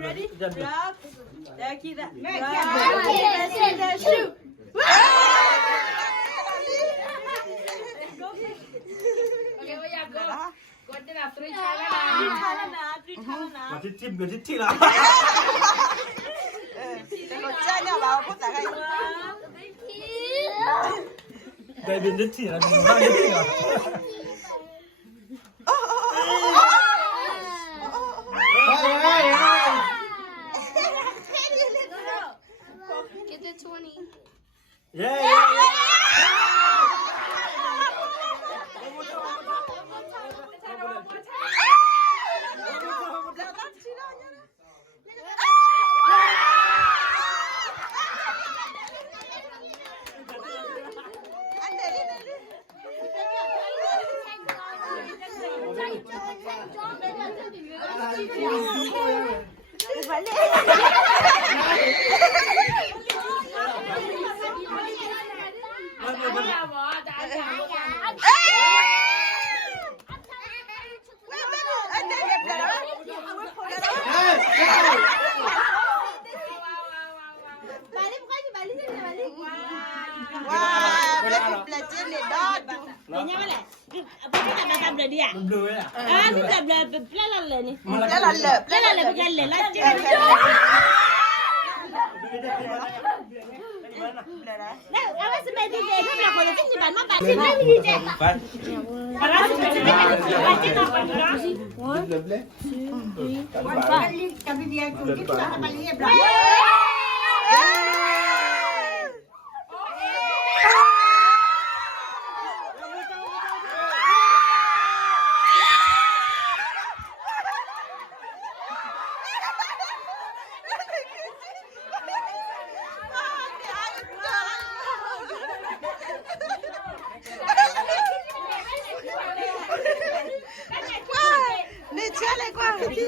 ready? Drop. There, keep that. Drop. Shoot. Okay, we have go. Go to the three times. Mà chích là. Lột chơi nhau vào phút tại đây. Đây biến chích là mình mang chích à. Get the 20. Yeah.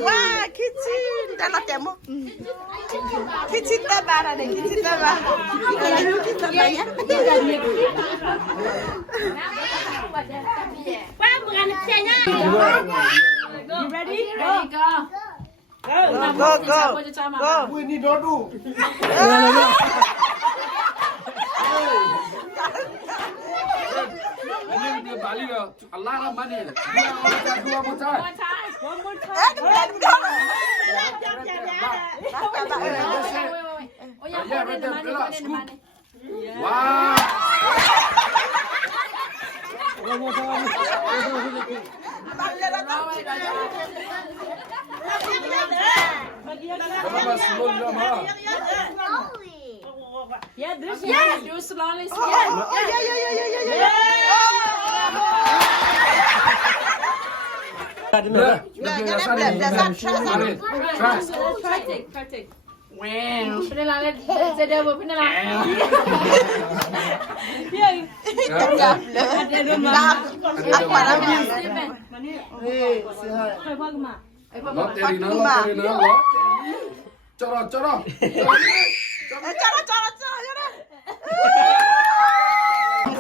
Wah, kitchen. Dah nak temu. Kitchen tabara deh, kitchen tabara. Kitchen tabara ya. Wah, bukan sianya. You ready? Go. Go, go, go. Ini dodu. Ini balik ke Allah lah mana? Dua motor. One more time. Oh, yeah, put in the money, put in the money. Wow. Yeah, this one. Yeah, do slowly. Oh, yeah. Try take. Wow. Put it on. Let's say that. Put it on. Ada rumah. Apa namanya? Kau bawa kemana? Lót teri nó, lót. Cho nó. Cara.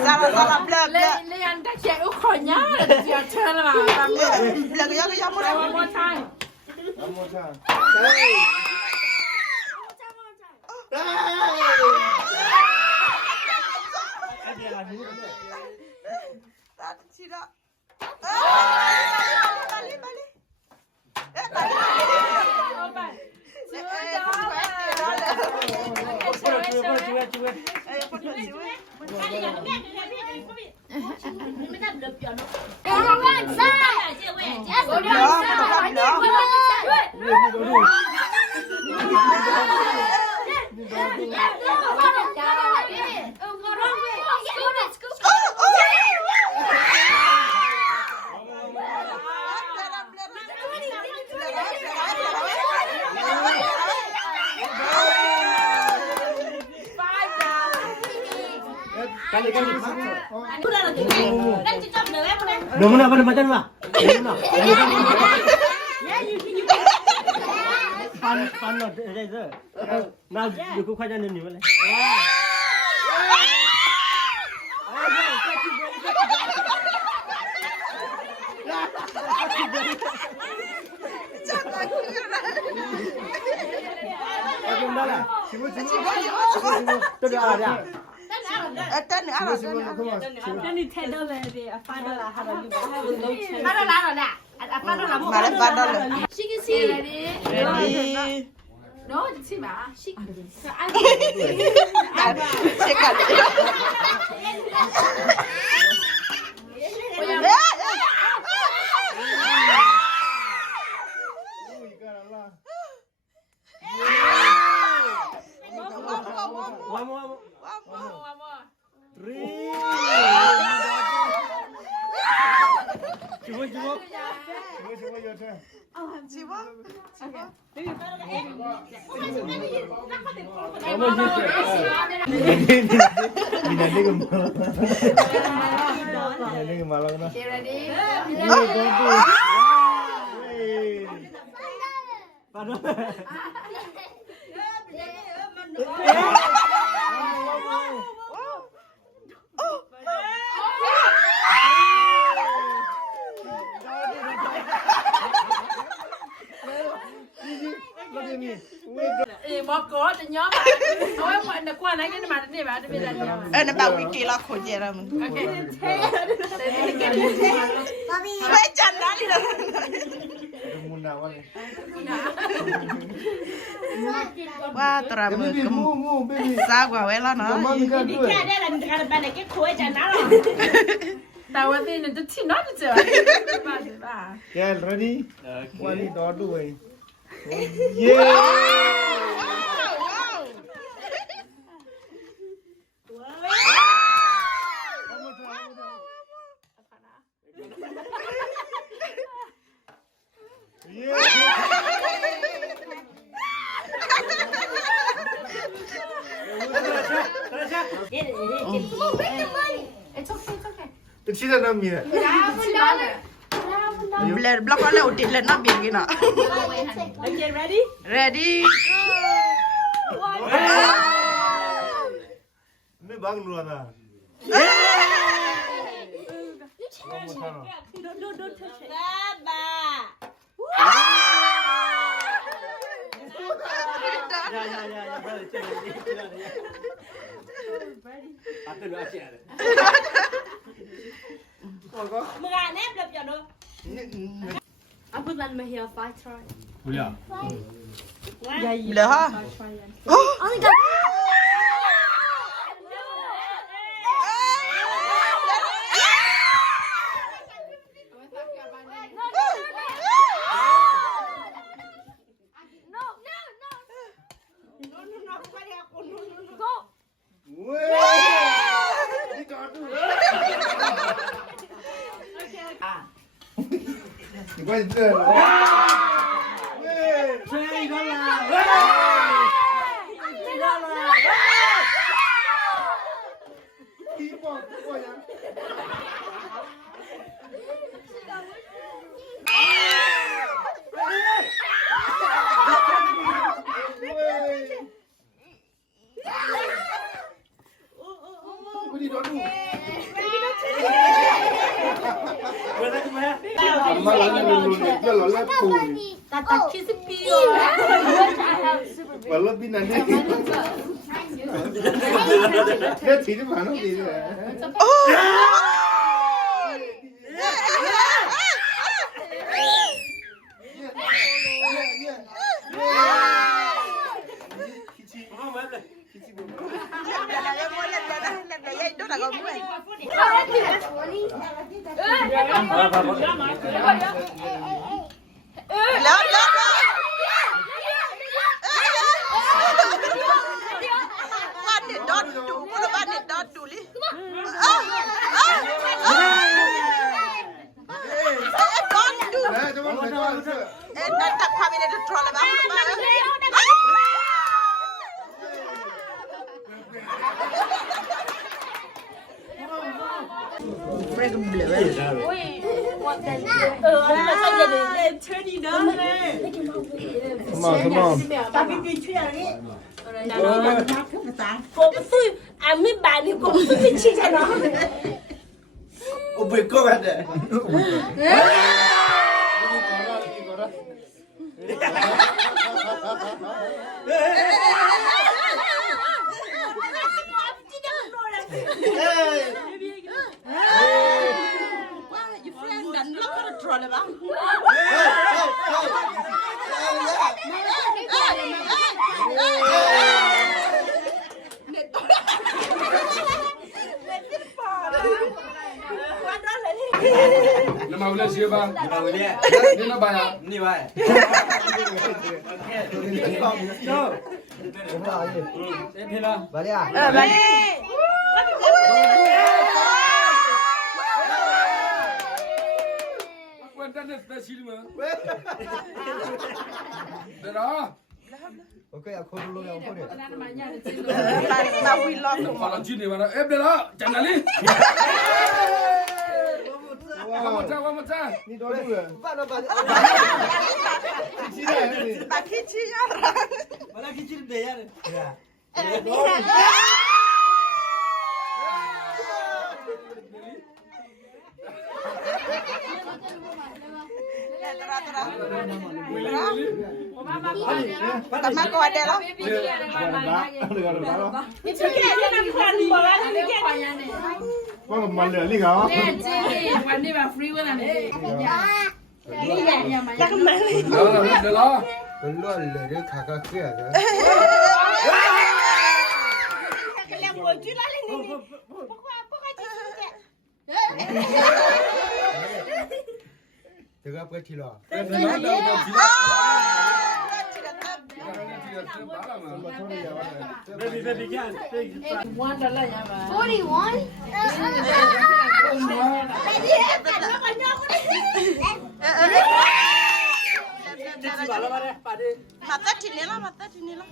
Salah blur. Leon đã chạy út khỏi nhá. Giờ chơi là Blur cái giống one more time. Tidak. Balik. Belum apa macam mana? Pan nó đây rồi. Nào được cũng khoai ra nên nhiều này. Jangan 这个啊，这样。တက်နေအဲ့ဒါတက်နေ 那你太多了的，发到了，还有你还有弄钱。发到哪了呢？发到哪？ မာလည်းပတ်တော့လေ 洗个洗。 ready No， 你去吧。洗。 ချစ်ကတယ်One more. Three. Chimo, your turn. ချီပါ Ini malang na. Ready? Bỏ có cho nhóm mà thôi mọi người qua nãy cái mà này bà bây giờ nhóm အဲ့နံပါတ်ဝီကီလာခေါ်ကြရမယ် okay ဆွဲချန်တာလေ Muna wala. ဝါတရမကမ baby. စားကွာဝဲလာနော် Mama ni ka tu. tao ở đây nó chỉ nói được chưa bà Yeah, ready? One is not do way. Yeah. it's okay It's either not me. Blend block on out it let not be again Okay, ready? ready Me bang lu na. Don't touch it. I put that in my hair 5 tries. Julia. Bleh ha Quay chưa? Chơi con là. Tata kiss pio. Walau bin nanti. Dia tidak mana dia. Come on. Oh, big go at that. 不了学吧？不会练，你那班呀？你外。我不老爷，谁拼了？巴利亚，来。关蛋的在心里面。对了，我可以扣住了，我不的。那会了。放到军里面了。哎，对了，在哪里？我们在。你多住人，把那把。把去吃呀！我那去吃别呀？对啊。Tama ko ada lo. Có mà lửa đi hả?วันนี้แบบฟรีวันนี้ được rồi. Con luôn lửa đi khá khá kia kìa. Từ gặp cái chi lò. Baby, can. $1 nha bà. 41? Mata sini lah, mata sini lah.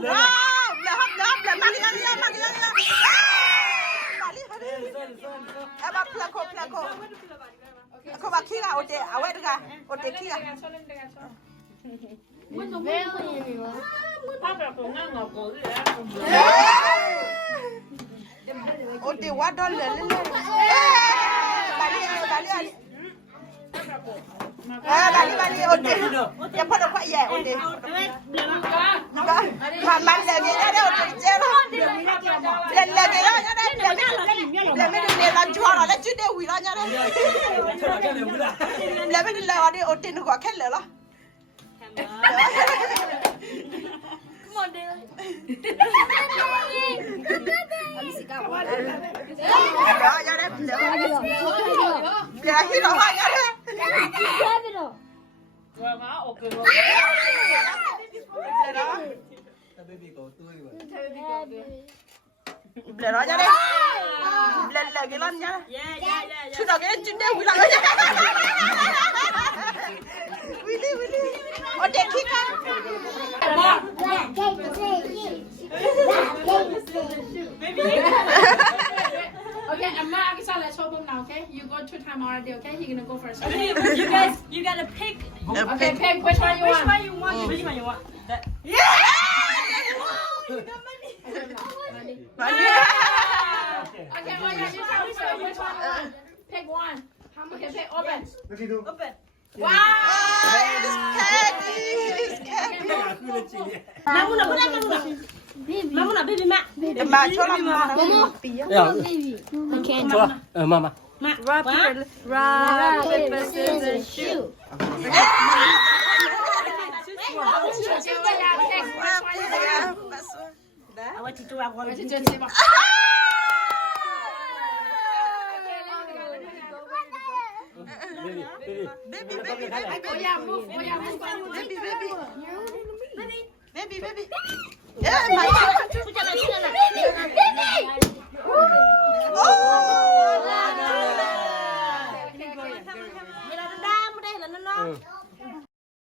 Wow, dah mati lagi. Apa pelako. Aku baki lah, awet juga, kia. Wadol lele. Bali, ya pada kok ya, Mama lagi ada jero. Lagi ada. Lagi la juara la jude wila nyara. Lagi la ada otin ko kelle lo. Come on, Dale. Baby có tươi mà. Beli aja deh. Beli lagi lan ya. Sudah ke jinde bilang aja. Willy. Oh, dekika. Okay, Amma, I saw let's hold him now, okay? You go 2 times already, okay? You're gonna go first. You gotta pick. Okay, pick which one you want. Which one you want? That. Okay, well, yeah, you tell me which one you want. Pick one. Okay, pick open. Open. Wow! Mamuna, baby, ma. Ma cho làm ma. Mama. Rock, paper, scissors, shoot. I want you to have one. Baby. Oh yeah, move. Baby. Yeah, my